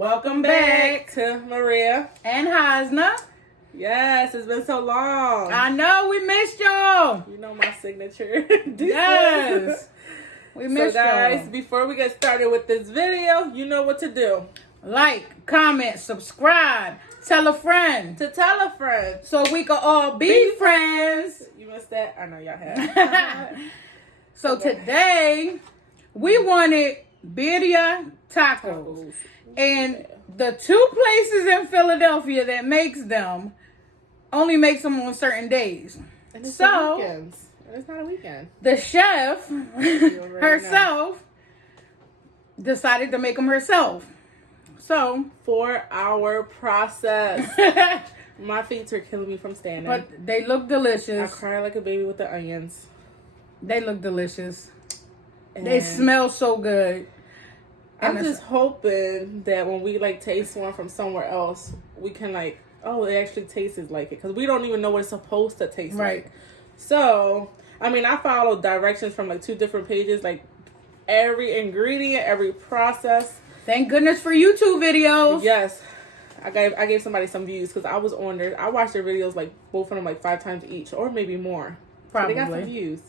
Welcome back to Maria and Hasna. Yes, it's been so long. I know, we missed y'all. You know my signature. Yes. We missed y'all. So guys, y'all. before we get started with this video, you know what to do. Like, comment, subscribe, tell a friend. To tell a friend. So we can all be friends. You missed that? I know y'all have. So today, we wanted Birria Tacos. And the two places in Philadelphia that makes them only makes them on certain days. And it's so weekends. And it's not a weekend. The chef herself decided to make them herself. So 4-hour process. My feet are killing me from standing. But they look delicious. I cry like a baby with the onions. They look delicious. And they smell so good. I'm just hoping that when we like taste one from somewhere else, we can like, oh, it actually tastes like it. Because we don't even know what it's supposed to taste like. So, I mean, I follow directions from like 2 different pages, like every ingredient, every process. Thank goodness for YouTube videos. Yes. I gave somebody some views because I was on there. I watched their videos, like both of them like 5 times each or maybe more. Probably. So they got some views.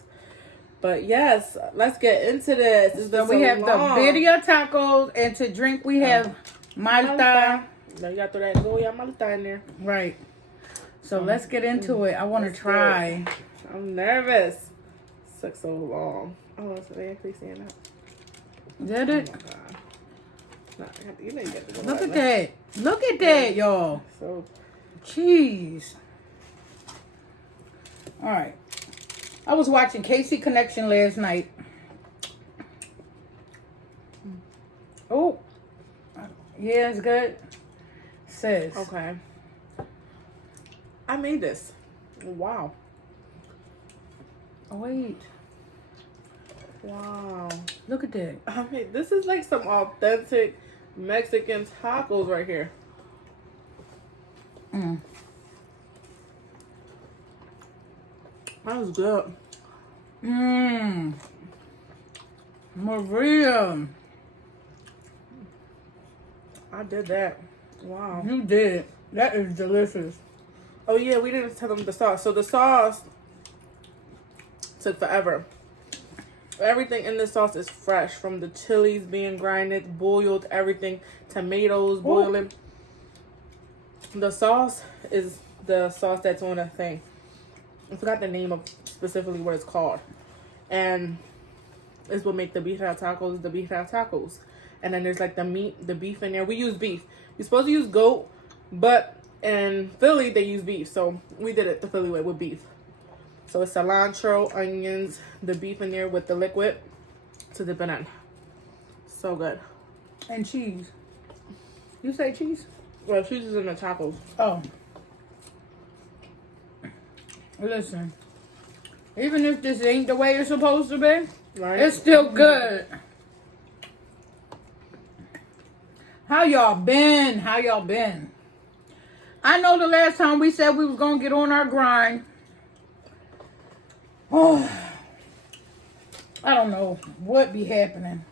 But yes, let's get into this. So we have the Birria Tacos, and to drink we have Malta. Now you got to throw that Goya Malta in there. Right. So let's get into it. I want to try. I'm nervous. It took so long. Oh, so they actually saying that. Did it? Oh my God. Nah, you know you got to go Look at that. Look at that, y'all. So, jeez. All right. I was watching Casey Connection last night. Oh. Yeah, it's good. Says. Okay. I made this. Wow. Oh, wait. Wow. Look at that. I mean, this is like some authentic Mexican tacos right here. That was good. Maria. I did that. Wow. You did. That is delicious. Oh yeah, we didn't tell them the sauce. So the sauce took forever. Everything in this sauce is fresh, from the chilies being grinded, boiled, everything, tomatoes boiling. The sauce is the sauce that's on the thing. I forgot the name of specifically what it's called. And it's what make the birria tacos. And then there's like the meat, the beef in there. We use beef. You're supposed to use goat, but in Philly they use beef. So we did it the Philly way with beef. So it's cilantro, onions, the beef in there with the liquid to dip it in. So good. And cheese. You say cheese? Well, cheese is in the tacos. Oh. Listen. Even if this ain't the way it's supposed to be, right? It's still good. How y'all been? How y'all been? I know the last time we said we was going to get on our grind. Oh, I don't know what be happening.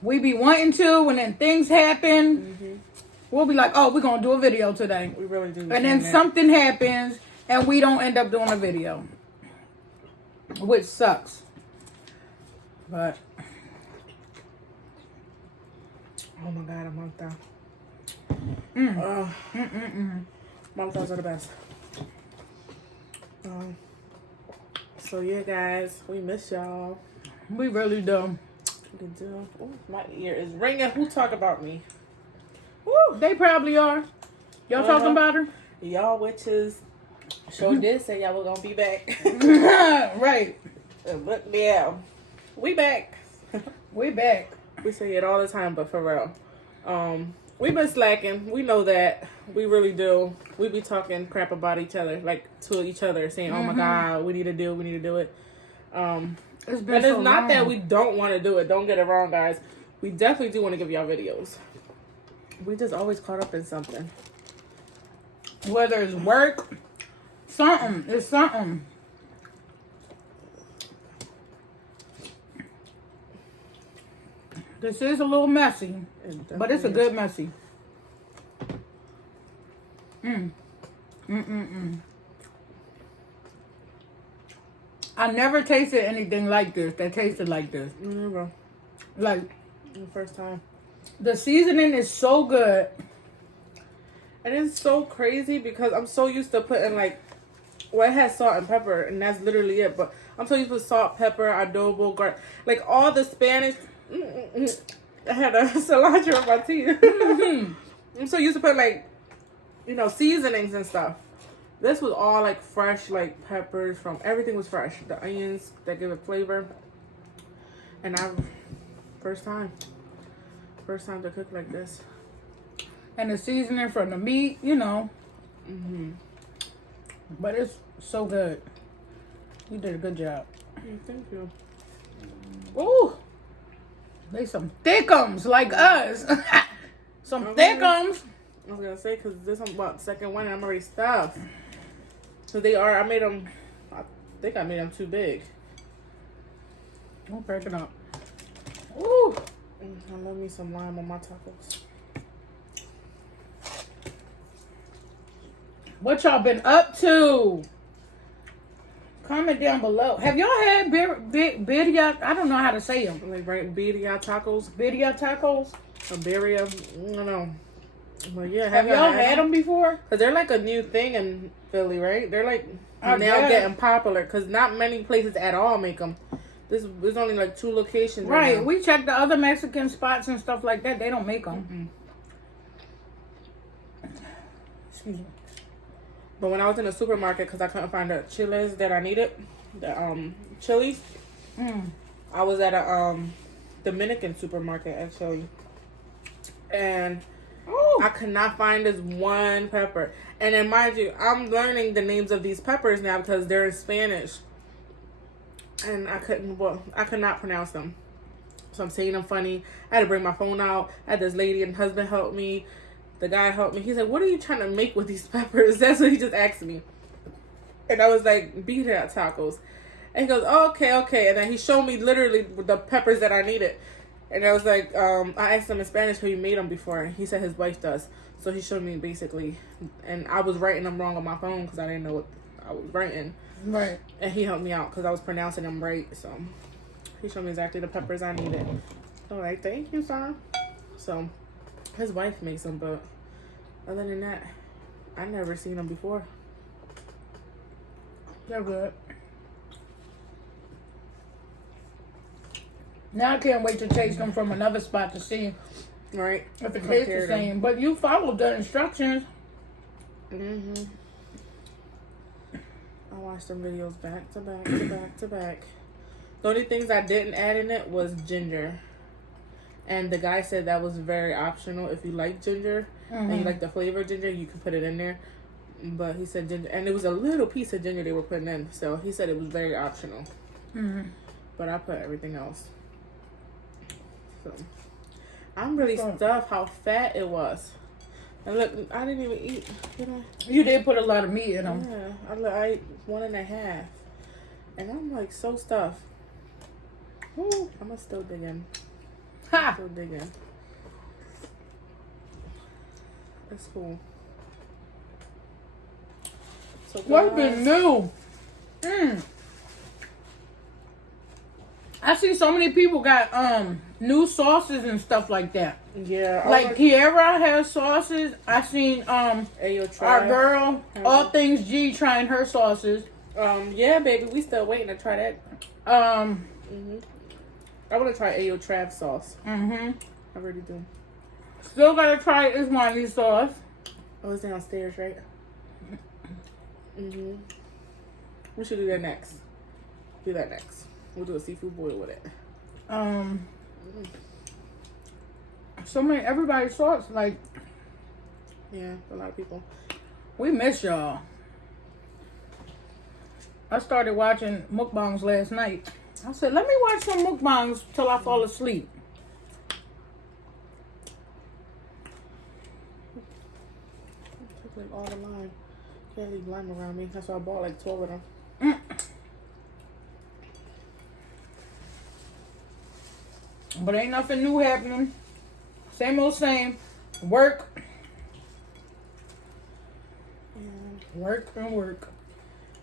We be wanting to, and then things happen. We'll be like, oh, we're going to do a video today. We really do. And then something happens, and we don't end up doing a video. Which sucks. But. Oh my God, I'm Malta. Maltas are the best. So yeah, guys, we miss y'all. We really do. We do. Ooh, my ear is ringing. Who talk about me? Woo, they probably are. Y'all talking about her? Y'all witches. Sure did say y'all were gonna be back. Right. And look, yeah, we back. We back. We say it all the time, but for real, we've been slacking. We know that. We really do. We be talking crap about each other, like to each other, saying, "Oh my God, we need to do it." It's been and so it's not long. that we don't want to do it. Don't get it wrong, guys. We definitely do want to give y'all videos. We just always caught up in something. Whether it's work, something. It's something. This is a little messy, but it's a good messy. I never tasted anything like this that tasted like this. Never. Like, The first time. the seasoning is so good. And it's so crazy because I'm so used to putting like, well, it has salt and pepper, and that's literally it. But I'm so used to salt, pepper, adobo, like all the Spanish. I had a cilantro in my teeth. I'm so used to put like, you know, seasonings and stuff. This was all like fresh, like peppers from everything was fresh. The onions that give it flavor. And first time to cook like this. And the seasoning from the meat, you know. But it's so good. You did a good job. Thank you. Ooh. They some thickums like us. Some thickums. I was gonna say, because this is about second one and I'm already stuffed. So they are, I think I made them too big. Don't break it up. Ooh. I love me some lime on my tacos. What y'all been up to? Comment down below. Have y'all had birria? I don't know how to say them. Like, right, birria tacos. Birria tacos? Or birria, I don't know. But yeah, Have y'all had them before? Because they're like a new thing in Philly, right? They're like I now guess. getting popular because not many places at all make them. There's only like 2 locations. Right. Now. We checked the other Mexican spots and stuff like that. They don't make them. Excuse me. But when I was in the supermarket, because I couldn't find the chiles that I needed, the chilies, I was at a Dominican supermarket actually, and I could not find this one pepper. And then mind you, I'm learning the names of these peppers now because they're in Spanish, and I could not pronounce them. So I'm saying them funny. I had to bring my phone out. I had this lady and husband help me. The guy helped me. He said, "What are you trying to make with these peppers?" That's what he just asked me. And I was like, "Birria tacos." And he goes, oh, okay. And then he showed me literally the peppers that I needed. And I was like, I asked him in Spanish how he made them before. He said his wife does. So he showed me basically. And I was writing them wrong on my phone because I didn't know what I was writing. Right. And he helped me out because I was pronouncing them right. So he showed me exactly the peppers I needed. So I'm like, thank you, son. So his wife makes them, but other than that, I never seen them before. They're good. Now I can't wait to taste them from another spot to see Right? if it tastes the same. But you followed the instructions. I watched them videos back to back to back to back. The only things I didn't add in it was ginger. And the guy said that was very optional. If you like ginger and you like the flavor of ginger, you can put it in there. But he said ginger, and it was a little piece of ginger they were putting in. So he said it was very optional. But I put everything else. So I'm really stuffed how fat it was. And look, I didn't even eat. You did put a lot of meat in them. Yeah, I ate 1.5. And I'm like so stuffed. Woo, I'm gonna still dig in. Ha! Still dig in. It's cool. So What's been new? I see so many people got new sauces and stuff like that. Yeah. Like Kiera has sauces. I seen Ayo, our girl, All Things G, trying her sauces. Yeah, baby, we still waiting to try that. I want to try Ayo Trav sauce. I really do. Still gotta try Ismani sauce. Oh, it's downstairs, right? We should do that next. We'll do a seafood boil with it. So many, everybody's sauce. Like, yeah, a lot of people. We miss y'all. I started watching mukbangs last night. I said, let me watch some mukbangs till I fall asleep. I took like all the lime. Can't leave lime around me. That's why I bought like 12 of them. But ain't nothing new happening. Same old same. Work. Work and work.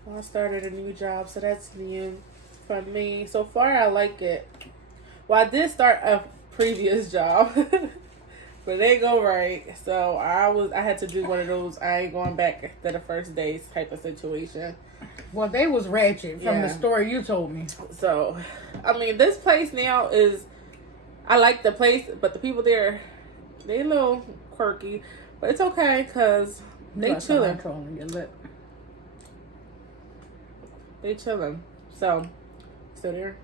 Well, I started a new job, so that's new for me. So far, I like it. Well, I did start a previous job, but they go right. So I had to do one of those I ain't going back to the first days type of situation. Well, they was ratchet from the story you told me. So, I mean, this place now is, I like the place, but the people there, they a little quirky, but it's okay because they chilling. They chilling. So, still there?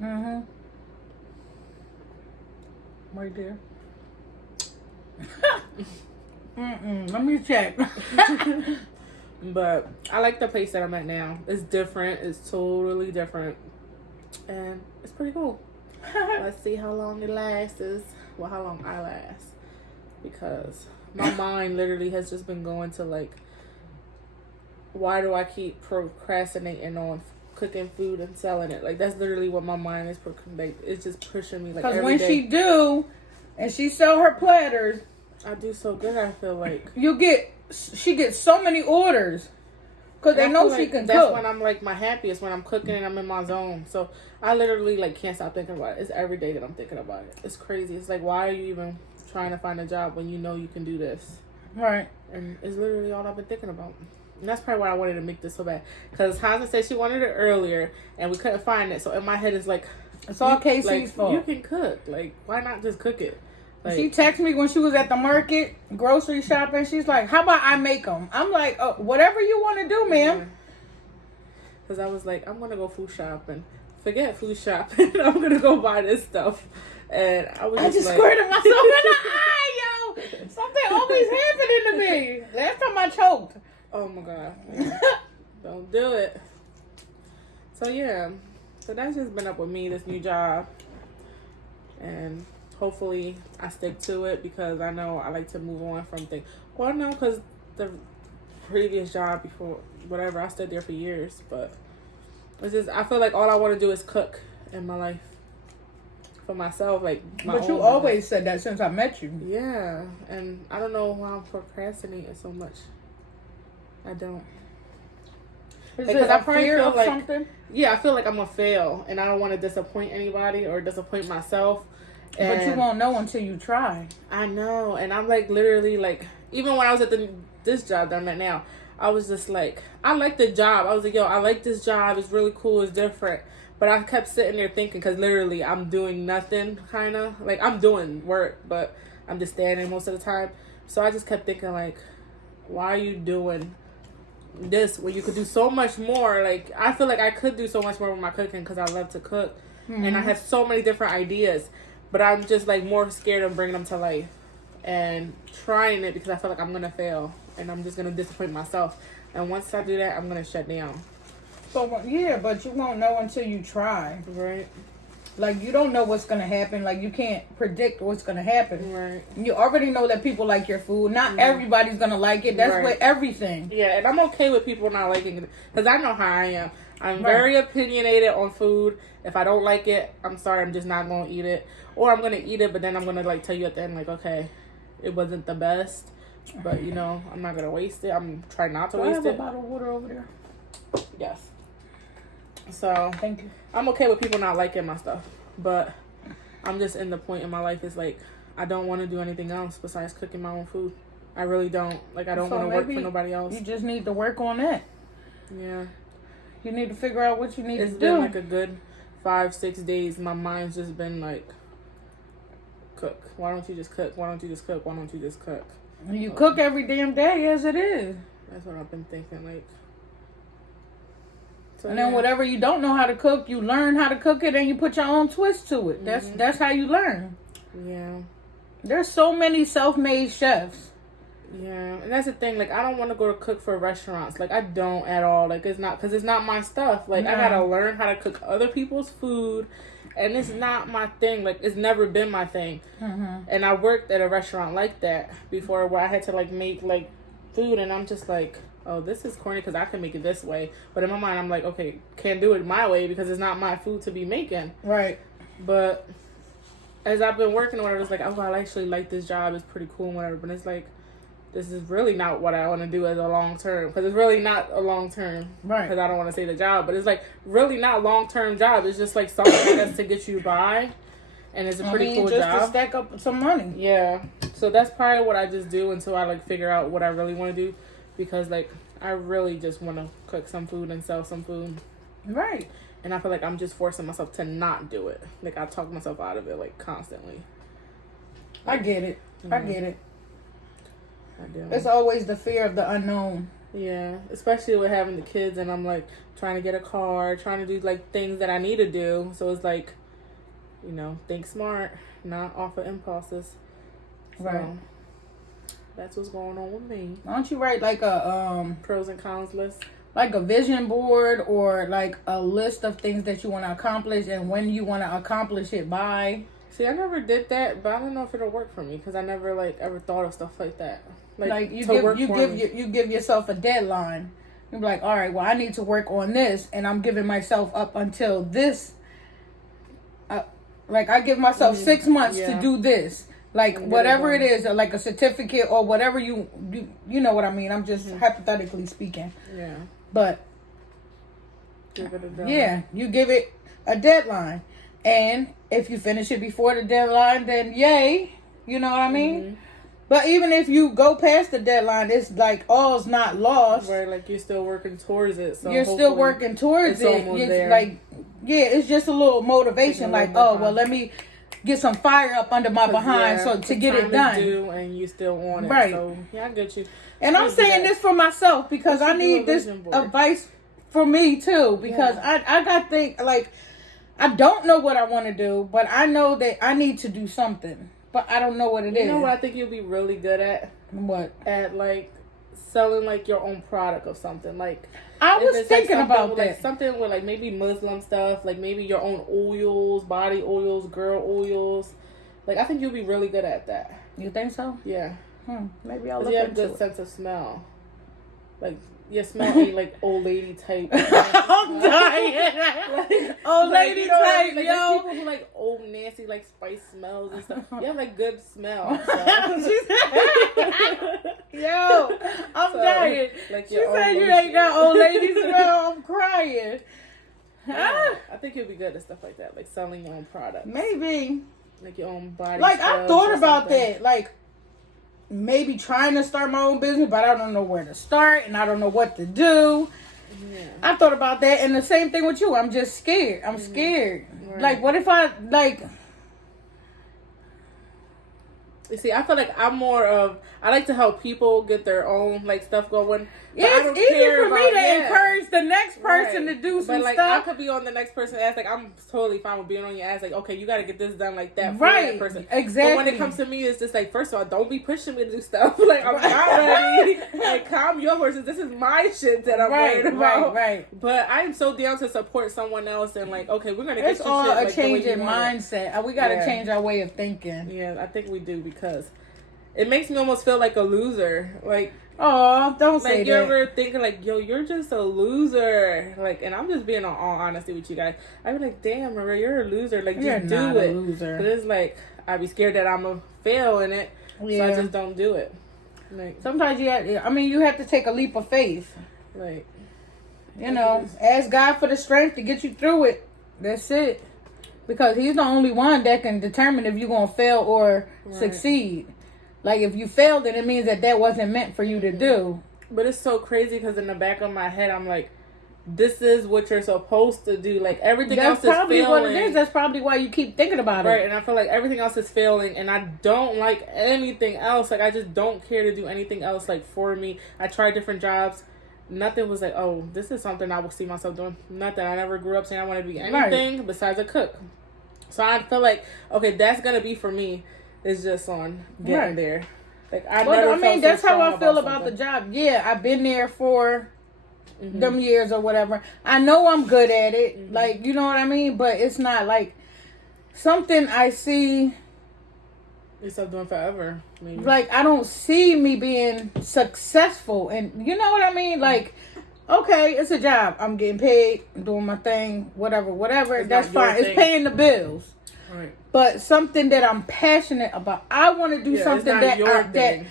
Mm-hmm. Right there. Let me check. But I like the place that I'm at now. It's different. It's totally different. And it's pretty cool. Let's see how long it lasts. Well, how long I last. Because my mind literally has just been going to like, why do I keep procrastinating on cooking food and selling it? Like, that's literally what my mind is. It's just pushing me like every day. Because when she do, and she sell her platters, I do so good, I feel like. She gets so many orders. Because they know she can cook. That's when I'm like my happiest, when I'm cooking and I'm in my zone. So I literally like can't stop thinking about it. It's every day that I'm thinking about it. It's crazy. It's like, why are you even trying to find a job when you know you can do this? Right. And it's literally all I've been thinking about. And that's probably why I wanted to make this so bad. Because Hansa said she wanted it earlier and we couldn't find it. So in my head it's like, it's all Casey's fault. You can cook. Like, why not just cook it? Like, she texted me when she was at the market, grocery shopping. She's like, how about I make them? I'm like, oh, whatever you want to do, ma'am. Because I was like, I'm going to go food shopping. Forget food shopping. I'm going to go buy this stuff. And I just squirted myself in the eye, yo. Something always happening to me. Last time I choked. Oh, my God. Don't do it. So, yeah. So, that's just been up with me, this new job. And hopefully I stick to it because I know I like to move on from things. Well, no, because the previous job before, whatever, I stayed there for years. But it's just, I feel like all I want to do is cook in my life for myself. Like, but you always said that since I met you. Yeah. And I don't know why I'm procrastinating so much. I don't. Because I fear of something? Yeah, I feel like I'm going to fail. And I don't want to disappoint anybody or disappoint myself. But you won't know until you try. I know. And I'm like literally like, even when I was at this job that I'm at now, I was just like, I like the job. I was like, yo, I like this job. It's really cool. It's different. But I kept sitting there thinking, because literally I'm doing nothing, kind of. Like, I'm doing work, but I'm just standing most of the time. So I just kept thinking, like, why are you doing this when you could do so much more? Like, I feel like I could do so much more with my cooking because I love to cook. Mm-hmm. And I have so many different ideas. But I'm just, like, more scared of bringing them to life and trying it because I feel like I'm going to fail. And I'm just going to disappoint myself. And once I do that, I'm going to shut down. So, yeah, but you won't know until you try. Right. Like, you don't know what's going to happen. Like, you can't predict what's going to happen. Right. You already know that people like your food. Not everybody's going to like it. That's with everything. Yeah, and I'm okay with people not liking it. Because I know how I am. I'm very opinionated on food. If I don't like it, I'm sorry, I'm just not going to eat it. Or I'm going to eat it, but then I'm going to, like, tell you at the end, like, okay, it wasn't the best. But, you know, I'm not going to waste it. I'm trying not to waste it. I have a bottle of water over there. Yes. So, thank you. I'm okay with people not liking my stuff. But I'm just in the point in my life, it's like, I don't want to do anything else besides cooking my own food. I really don't. Like, I don't want to work for nobody else. You just need to work on that. Yeah. You need to figure out what you need to do. It's been like a good 5-6 days. My mind's just been like, cook. Why don't you just cook? Why don't you just cook? Why don't you just cook? You cook every damn day as it is. That's what I've been thinking. Like, so, and then whatever you don't know how to cook, you learn how to cook it and you put your own twist to it. That's how you learn. Yeah. There's so many self-made chefs. Yeah, and that's the thing. Like, I don't want to go to cook for restaurants. Like, I don't at all. Like, it's not, because it's not my stuff. Like, I gotta learn how to cook other people's food, and it's not my thing. Like, it's never been my thing. Mm-hmm. And I worked at a restaurant like that before, where I had to like make like food, and I'm just like, oh, this is corny because I can make it this way. But in my mind, I'm like, okay, can't do it my way because it's not my food to be making. Right. But as I've been working on it, it's like, oh, I actually like this job. It's pretty cool and whatever. But it's like, this is really not what I want to do as a long term. Because it's really not a long term. Right. Because I don't want to say the job. But it's like really not long term job. It's just like something that's to get you by. And it's a pretty cool just job. to stack up some money. Yeah. So that's probably what I just do until I like figure out what I really want to do. Because like I really just want to cook some food and sell some food. Right. And I feel like I'm just forcing myself to not do it. Like I talk myself out of it like constantly. I get it. I get it. I do. It's always the fear of the unknown. Yeah, especially with having the kids and I'm like trying to get a car, trying to do like things that I need to do. So it's like, you know, think smart, not off of impulses. Right. So that's what's going on with me. Why don't you write like a Pros and cons list. like a vision board or like a list of things that you want to accomplish and when you want to accomplish it by? See, I never did that, but I don't know if it'll work for me because I never like ever thought of stuff like that. Like you give yourself a deadline. You're like, all right, well, I need to work on this, and I'm giving myself up until this. Like I give myself 6 months to do this. Like whatever it is, like a certificate or whatever you know what I mean. I'm just hypothetically speaking. Yeah. But Give it a deadline. yeah, you give it a deadline, and if you finish it before the deadline, then yay. You know what I mean? But even if you go past the deadline, it's like all's not lost. Right, like you're still working towards it. So you're still working towards it. It's like, yeah, it's just a little motivation. Like, oh, well, let me get some fire up under my behind so to get it done. And you still want it. Right. So, yeah, I get you. And I'm saying this for myself because I need this advice for me too. Because I got think like I don't know what I want to do, but I know that I need to do something. But I don't know what it is. You know what I think you'll be really good at? What? At like selling like your own product of something. Like I was thinking about that. Like something with like maybe Muslim stuff, like maybe your own oils, body oils, girl oils. Like I think you'll be really good at that. You think so? Yeah. Maybe I'll look you have a into good it. sense of smell. Like your smell ain't like old lady type. I'm dying. Like, old lady you know, type, like, yo. People who like old nasty like spice smells and stuff. You have like good smell. So. Yo, I'm dying. Like she said you ain't got old lady smell. I'm crying. Yeah, I think you'll be good at stuff like that, like selling your own products. Maybe. Like your own body. Like I thought about that. Like maybe trying to start my own business, but I don't know where to start and I don't know what to do. Yeah. I thought about that, and the same thing with you. I'm just scared. I'm scared. Right. Like, what if I like? You see, I feel like I'm more of I like to help people get their own like stuff going. Yeah, it's easy for me to encourage the next person to do some like, stuff. I could be on the next person's ass. Like I'm totally fine with being on your ass. Like okay, you got to get this done like that for that person. Exactly. But when it comes to me, it's just like first of all, don't be pushing me to do stuff. Like I'm not ready. Like calm your horses. This is my shit that I'm worried about. Right. But I am so down to support someone else and like okay, we're gonna get it's all shit, a like, change in mindset. We got to change our way of thinking. Yeah, I think we do because it makes me almost feel like a loser. Like, oh, don't say that. Like, you're ever thinking, like, yo, you're just a loser. Like, and I'm just being all honesty with you guys. I'd be like, damn, Maria, you're a loser. Like, you're just not do it. A loser. But it's like, I'd be scared that I'm going to fail in it. Yeah. So I just don't do it. Like, sometimes you have to take a leap of faith. Like, you know, ask God for the strength to get you through it. That's it. Because he's the only one that can determine if you're going to fail or succeed. Like, if you failed, then it means that wasn't meant for you to do. But it's so crazy because in the back of my head, I'm like, this is what you're supposed to do. Like, everything else is failing. That's probably what it is. That's probably why you keep thinking about it. Right, and I feel like everything else is failing, and I don't like anything else. Like, I just don't care to do anything else, like, for me. I tried different jobs. Nothing was like, oh, this is something I will see myself doing. Nothing. I never grew up saying I wanted to be anything besides a cook. So I feel like, okay, that's going to be for me. It's just on getting there. Like that's how I feel about the job. Yeah, I've been there for them years or whatever. I know I'm good at it. Like, you know what I mean? But it's not like something I see yourself doing forever. Maybe. Like, I don't see me being successful. And you know what I mean? Like, okay, it's a job. I'm getting paid, doing my thing, whatever. That's fine. It's paying the bills. Right. but something that I'm passionate about. I want to do something that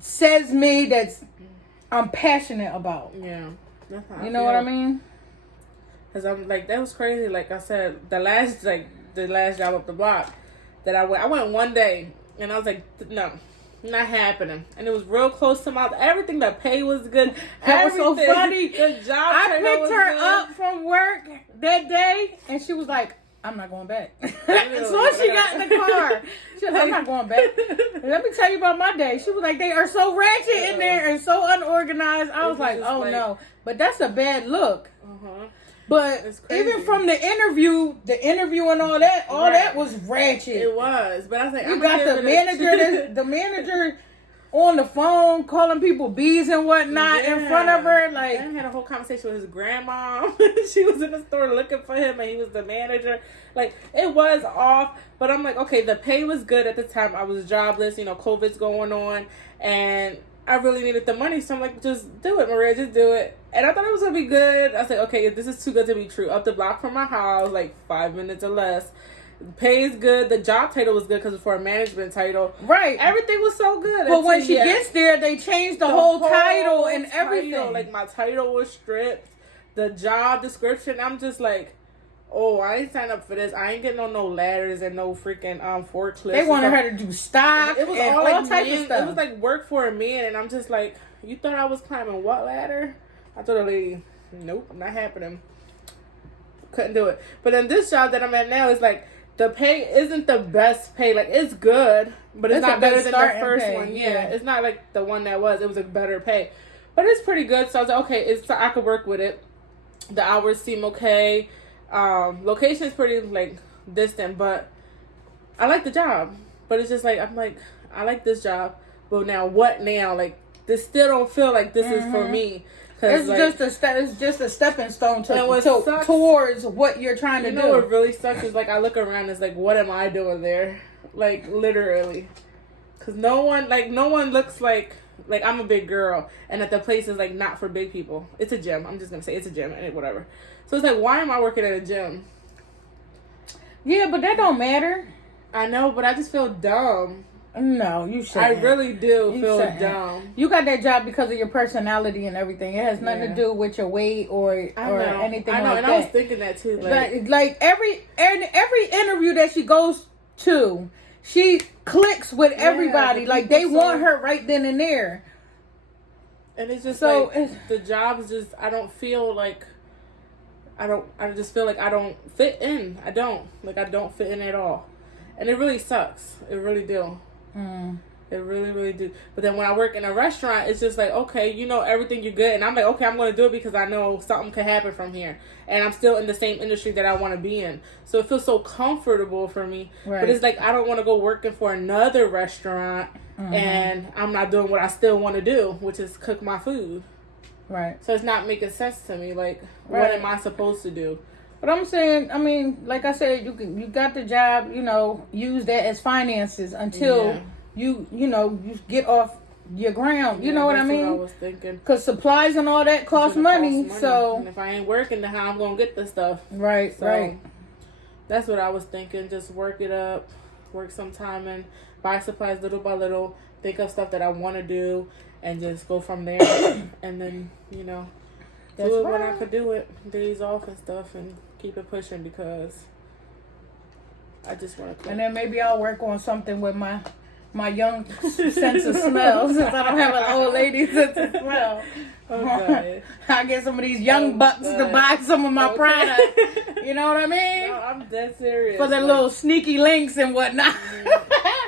says me that I'm passionate about. Yeah. That's how you know what I mean? Because I'm like, that was crazy. Like I said, the last job up the block that I went one day and I was like, no, not happening. And it was real close to my, everything, the pay was good. That was so funny. The job I picked her good. up from work that day and she was like, I'm not going back. As soon as she got in the car, she was like, I'm not going back. Let me tell you about my day. She was like, they are so ratchet in there and so unorganized. I was like, oh no. But that's a bad look. Uh-huh. But even from the interview and all that was ratchet. It was. But I was like, you got the manager on the phone calling people bees and whatnot in front of her. Like, I had a whole conversation with his grandma. She was in the store looking for him and he was the manager. Like, it was off. But I'm like, okay, the pay was good at the time. I was jobless. You know, COVID's going on. And I really needed the money. So I'm like, just do it, Maria. Just do it. And I thought it was going to be good. I was like, okay, this is too good to be true. Up the block from my house, like 5 minutes or less. Pay is good. The job title was good because it's for a management title. Right. Everything was so good. But when she gets there, they changed the whole title and everything. Like, my title was stripped. The job description, I'm just like, oh, I ain't signed up for this. I ain't getting on no ladders and no freaking forklifts. They wanted her to do stock. It was all like type of stuff. It was like work for a man, and I'm just like, you thought I was climbing what ladder? I told the lady, nope, not happening. Couldn't do it. But then this job that I'm at now is like, the pay isn't the best pay. Like, it's good, but it's not better than the first one. Yeah, it's not like the one that was. It was a better pay. But it's pretty good. So I was like, okay, I could work with it. The hours seem okay. Location is pretty, like, distant, but I like the job. But it's just like, I'm like, I like this job. But now, what now? Like, this still don't feel like this is for me. It's like, just a stepping stone towards what you're trying to do. You know what really sucks is, like, I look around, it's like, what am I doing there? Like, literally. Because no one looks like I'm a big girl, and that the place is, like, not for big people. It's a gym. I'm just going to say it's a gym, and whatever. So it's like, why am I working at a gym? Yeah, but that don't matter. I know, but I just feel dumb. No, you shouldn't. I really do feel dumb. You got that job because of your personality and everything. It has nothing to do with your weight or anything like that. I know, and I was thinking that too. Like every interview that she goes to, she clicks with everybody. Like, they want her right then and there. And it's just like, the job's just, I don't feel like, I just feel like I don't fit in. I don't fit in at all. And it really sucks. It really do. It really, really do. But then when I work in a restaurant, it's just like, okay, you know everything, you're good. And I'm like, okay, I'm going to do it because I know something could happen from here. And I'm still in the same industry that I want to be in. So it feels so comfortable for me. Right. But it's like, I don't want to go working for another restaurant and I'm not doing what I still want to do, which is cook my food. Right. So it's not making sense to me. Like, what am I supposed to do? But I'm saying, I mean, like I said, you got the job, you know, use that as finances until you get off your ground. You know what I mean? What I was thinking. Because supplies and all that cost money. So, and if I ain't working, then how I'm going to get the stuff? Right, right. That's what I was thinking. Just work it up, work some time and buy supplies little by little, think of stuff that I want to do, and just go from there. And then, you know, do it when I could do it, days off and stuff, and keep it pushing because I just want to cook. And then maybe I'll work on something with my young sense of smell, since I don't have an old lady sense of smell. Okay. I get some of these young bucks to buy some of my products. You know what I mean? No, I'm dead serious. For the little sneaky links and whatnot.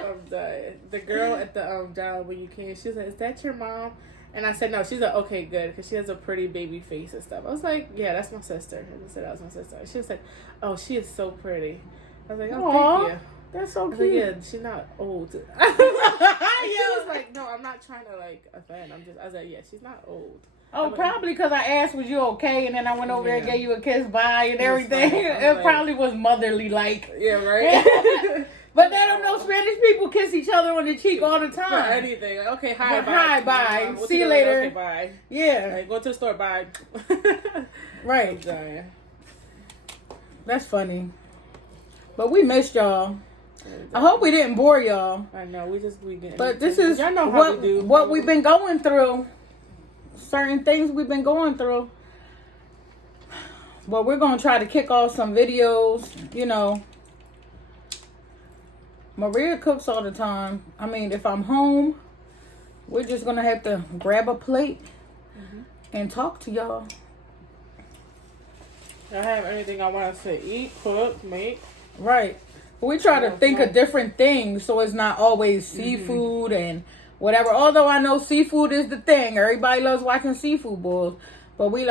I'm dying. The girl at the job when you came, she was like, "Is that your mom?" And I said, no. She's like, okay, good. Because she has a pretty baby face and stuff. I was like, yeah, that's my sister. I said, that was my sister. She was like, oh, she is so pretty. I was like, oh, thank you. That's so cute. Like, yeah, she's not old. She was like, no, I'm not trying to, like, offend. I was like, yeah, she's not old. Oh, probably because I asked, was you okay? And then I went over there and gave you a kiss bye and everything. It probably was motherly-like. Yeah, right? But they don't know Spanish people kiss each other on the cheek all the time. For anything. Like, okay, hi, bye. Hi, bye. See you later. Okay, bye. Yeah. Like, go to the store, bye. Right. I'm dying. That's funny. But we missed y'all. I hope we didn't bore y'all. I know we getting. But this is y'all know how we do. What we've been going through. Certain things we've been going through. But we're gonna try to kick off some videos. You know, Maria cooks all the time. I mean, if I'm home, we're just gonna have to grab a plate and talk to y'all. I have anything I want to eat, cook, make. Right. We try to think of different things so it's not always seafood and whatever. Although I know seafood is the thing. Everybody loves watching seafood boils. But we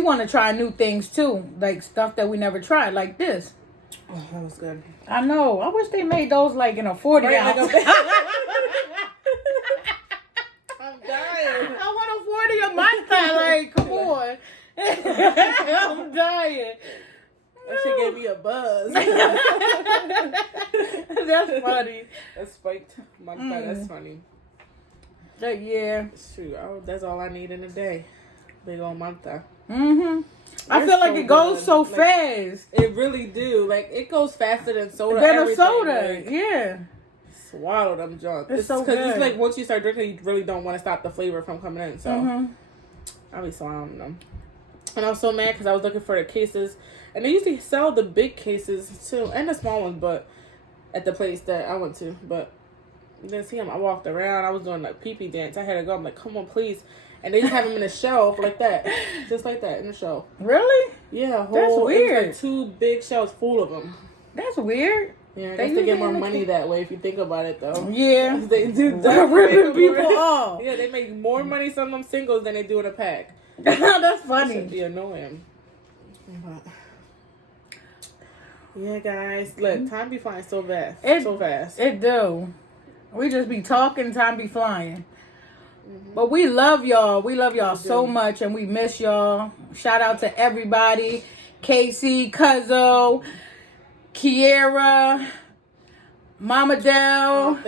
want to try new things too. Like stuff that we never tried, like this. Oh, that was good. I know. I wish they made those like in a 40 ounce. I'm dying. I want a 40 of my style. Like, come on. I'm dying. That shit gave me a buzz. That's funny. That spiked my butt. That's funny. Yeah. Shoot, that's all I need in a day. Big old manta. I feel like it goes so fast. It really do. Like, it goes faster than soda. Than a soda. Like, yeah. Swallow them junk. It's so good. Because it's like once you start drinking, you really don't want to stop the flavor from coming in. So I'll be swallowing them. And I was so mad because I was looking for the cases. And they usually sell the big cases too. And the small ones, but at the place that I went to. But you didn't see them. I walked around. I was doing like pee-pee dance. I had to go. I'm like, come on, please. And they just have them in a shelf like that. Just like that in the shelf. Really? Yeah. That's weird. Like 2 big shelves full of them. That's weird. Yeah, I guess they get more money that way if you think about it, though. Yeah. They do. They're ripping people off. Yeah, they make more money selling them singles than they do in a pack. That's funny. That should be annoying. Yeah, guys. Look, time be flying so fast. So fast. It do. We just be talking, time be flying. But we love y'all. We love y'all so much, and we miss y'all. Shout out to everybody. Casey, Cuzzo, Kiera, Mama Dell.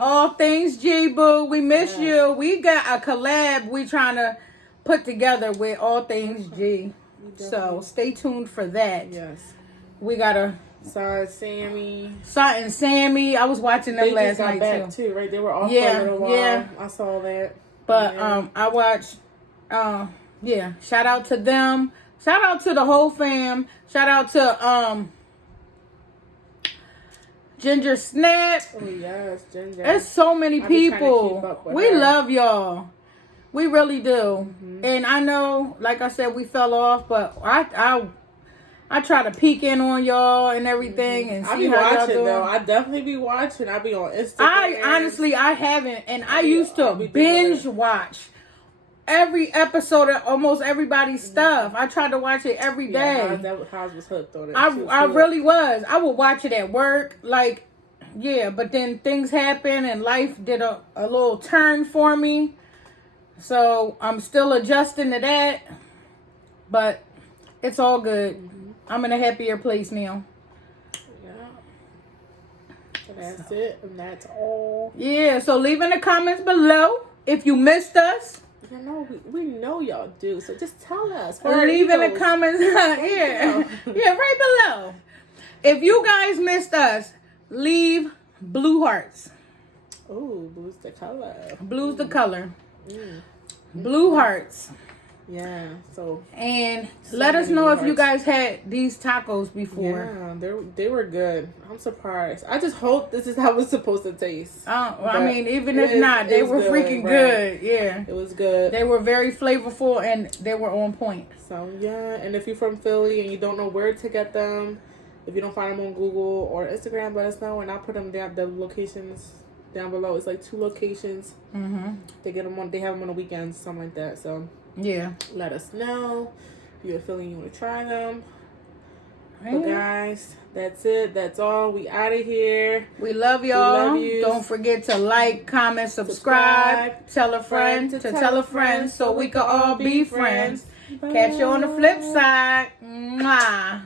All things G, boo. We miss you. We got a collab we trying to put together with All Things G. So stay tuned for that. Yes. We got a Saw and Sammy. I was watching them last night back too, right? They were off for a little while. Yeah. I saw that. But I watched shout out to them. Shout out to the whole fam. Shout out to Ginger Snap. Oh yes, Ginger. There's so many people. We love y'all. We really do. And I know, like I said, we fell off, but I try to peek in on y'all and everything and see how y'all doing. Though. I definitely be watching. I be on Instagram. I haven't, and I used to binge watch every episode of almost everybody's stuff. I tried to watch it every day. Yeah, Haas was hooked on it. I really was. I would watch it at work, but then things happened and life did a little turn for me. So I'm still adjusting to that, but it's all good. I'm in a happier place now. Yeah. That's it. And that's all. Yeah. So leave in the comments below if you missed us. You know, we know y'all do. So just tell us. Leave in the comments. Yeah, right below. If you guys missed us, leave blue hearts. Ooh, blue's the color. Blue's the color. Blue hearts. Yeah, and let us know if you guys had these tacos before. Yeah, they were good. I'm surprised. I just hope this is how it's supposed to taste. I mean, even if not, they were freaking good. Yeah, it was good. They were very flavorful and they were on point. So yeah, and if you're from Philly and you don't know where to get them, if you don't find them on Google or Instagram, let us know and I'll put them down. The locations down below. It's like 2 locations. They get them on. They have them on the weekends, something like that. So. Yeah. Let us know if you're feeling you want to try them. But guys, that's it. That's all. We out of here. We love y'all. We love you. Don't forget to like, comment, subscribe. Tell a friend to tell a friend so we can all be friends. Catch you on the flip side. Mwah.